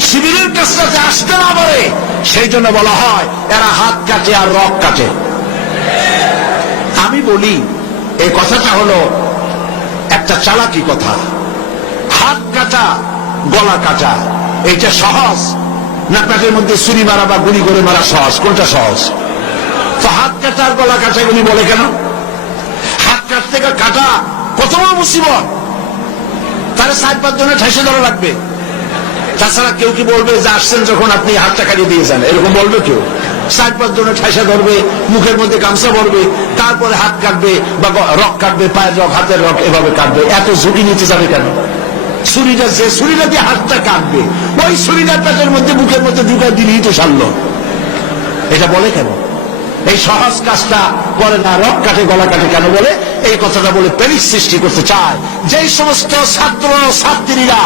শিবিরের কাছটাতে আসতে না পারে, সেই জন্য বলা হয় এরা হাত কাটে আর রক কাটে। আমি বলি, এই কথাটা হলো একটা চালাকি কথা। হাত কাটা, গলা কাটা, এইটা সহজ? না পেটের মধ্যে ছুরি মারা বা গুলি করে মারা সহজ? কোনটা সহজ? তো হাত কাটা আর গলা কাটা এগুলি বলে কেন? হাত কাটতে কাটা কত বড় মুসিবত? তাহলে সাত পাঁচ জনের ঠেসে ধরা লাগবে। তাছাড়া কেউ কি বলবে যে আসছেন যখন আপনি হাতটা কাটিয়ে দিয়েছেন এরকম বলবে কেউ? সাত পাঁচ জনের ঠেসা ধরবে, মুখের মধ্যে গামছা ভরবে তারপরে হাত কাটবে বা রক কাটবে, পায়ের রক, হাতের রক, এভাবে কাটবে। এত ঝুঁকি নিতে যাবে কেন? ছুরিটা যে ছুরিটা দিয়ে হাতটা কাটবে, ওই ছুরিটা পেটের মধ্যে, মুখের মধ্যে ঢুকাই দিলেই তো সারলো। এটা বলে কেন? এই সহজ কাজটা করে না, রক কাটে, গলা কাটে কেন বলে? এই কথাটা বলে প্যানিক সৃষ্টি করতে চায়। যেই সমস্ত ছাত্র, ছাত্রীরা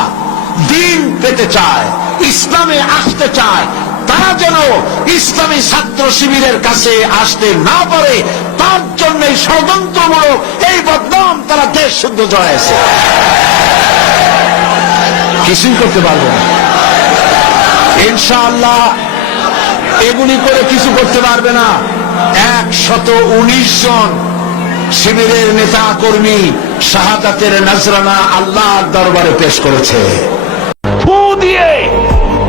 দিন পেতে চায়, ইসলামে আসতে চায়, তারা যেন ইসলামী ছাত্র শিবিরের কাছে আসতে না পারে, তার জন্য ষড়যন্ত্রমূলক এই বদনাম তারা দেশ শুদ্ধ জড়াইছে। কিছুই করতে পারবে না। ইনশাআল্লাহ, এগুলি করে কিছু করতে পারবে না। একশত উনিশ জন শিবিরের নেতা কর্মী শাহাদাতের নজরানা আল্লাহর দরবারে পেশ করেছে। ফু দিয়ে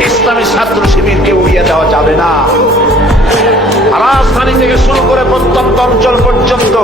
ইসলামী ছাত্র শিবিরকে উড়িয়ে দেওয়া যাবে না। রাজধানী থেকে শুরু করে প্রত্যন্ত অঞ্চল পর্যন্ত